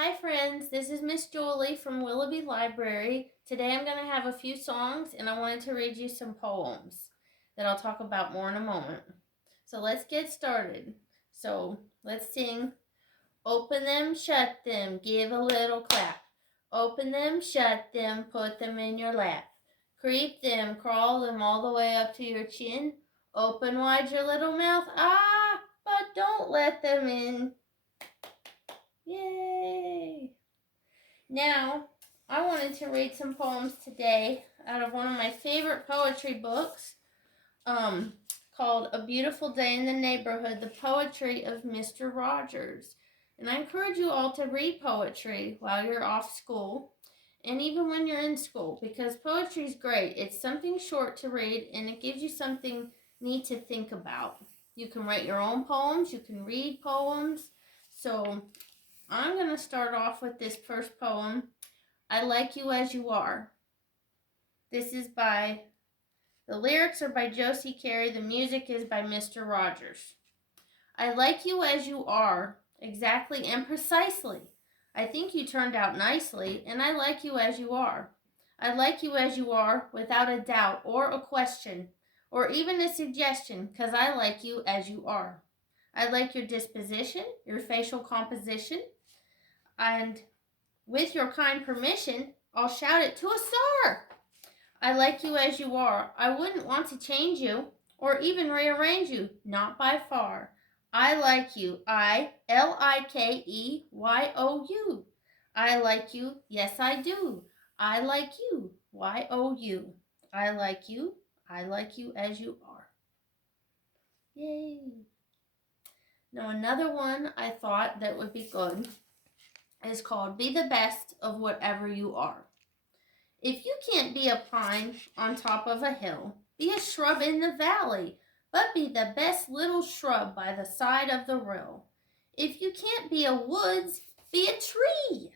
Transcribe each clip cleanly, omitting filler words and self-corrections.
Hi friends, this is Miss Julie from Willoughby Library. Today I'm going to have a few songs and I wanted to read you some poems that I'll talk about more in a moment. So let's get started. So let's sing. Open them, shut them, give a little clap. Open them, shut them, put them in your lap. Creep them, crawl them all the way up to your chin. Open wide your little mouth, but don't let them in. Yay! Now, I wanted to read some poems today out of one of my favorite poetry books called A Beautiful Day in the Neighborhood, the poetry of Mr. Rogers. And I encourage you all to read poetry while you're off school and even when you're in school, because poetry is great. It's something short to read and it gives you something neat to think about. You can write your own poems, you can read poems. So I'm going to start off with this first poem, I Like You As You Are. The lyrics are by Josie Carey, the music is by Mr. Rogers. I like you as you are, exactly and precisely. I think you turned out nicely, and I like you as you are. I like you as you are, without a doubt or a question, or even a suggestion, 'cause I like you as you are. I like your disposition, your facial composition, and with your kind permission, I'll shout it to a star. I like you as you are. I wouldn't want to change you or even rearrange you, not by far. I like you, I-L-I-K-E-Y-O-U. I like you, yes I do. I like you, Y-O-U. I like you as you are. Yay. Now another one I thought that would be good is called Be the Best of Whatever You Are. If you can't be a pine on top of a hill, be a shrub in the valley, but be the best little shrub by the side of the rill. If you can't be a woods, be a tree.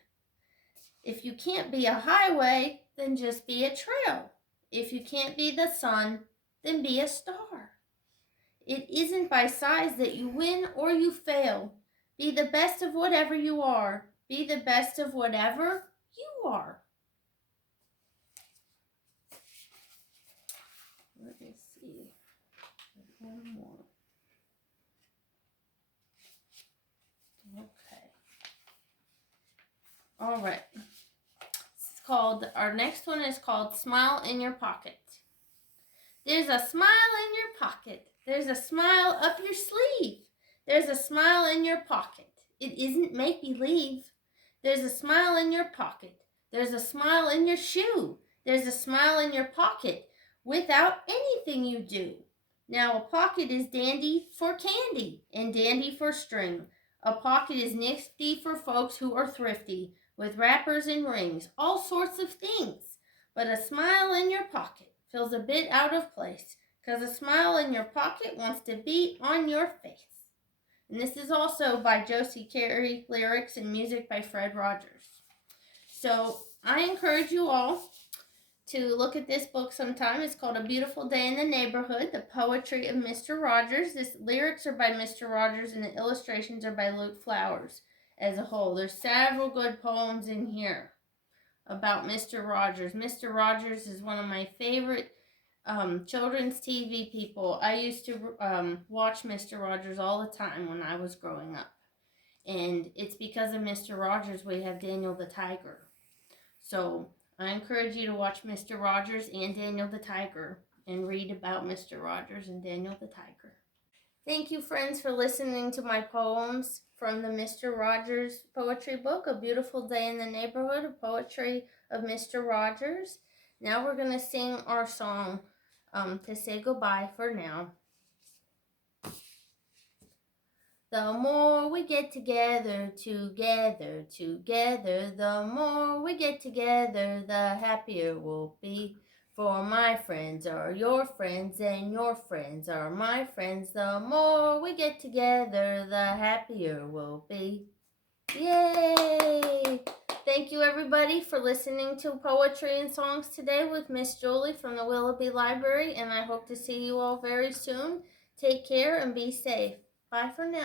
If you can't be a highway, then just be a trail. If you can't be the sun, then be a star. It isn't by size that you win or you fail. Be the best of whatever you are. Be the best of whatever you are. Let me see. One more. Okay. All right. Our next one is called Smile in Your Pocket. There's a smile in your pocket. There's a smile up your sleeve. There's a smile in your pocket. It isn't make-believe. There's a smile in your pocket. There's a smile in your shoe. There's a smile in your pocket without anything you do. Now, a pocket is dandy for candy and dandy for string. A pocket is nifty for folks who are thrifty, with wrappers and rings, all sorts of things. But a smile in your pocket feels a bit out of place, 'cause a smile in your pocket wants to be on your face. And this is also by Josie Carey, lyrics and music by Fred Rogers. So I encourage you all to look at this book sometime. It's called A Beautiful Day in the Neighborhood, the poetry of Mr. Rogers. The lyrics are by Mr. Rogers and the illustrations are by Luke Flowers as a whole. There's several good poems in here about Mr. Rogers. Mr. Rogers is one of my favorite children's TV people. I used to watch Mr. Rogers all the time when I was growing up. And it's because of Mr. Rogers we have Daniel the Tiger. So I encourage you to watch Mr. Rogers and Daniel the Tiger and read about Mr. Rogers and Daniel the Tiger. Thank you, friends, for listening to my poems from the Mr. Rogers poetry book, A Beautiful Day in the Neighborhood, a poetry of Mr. Rogers. Now we're going to sing our song to say goodbye for now. The more we get together, the more we get together, the happier we'll be. For my friends are your friends, and your friends are my friends. The more we get together, the happier we'll be. Yay! Thank you, everybody, for listening to Poetry and Songs today with Miss Julie from the Willoughby Library, and I hope to see you all very soon. Take care and be safe. Bye for now.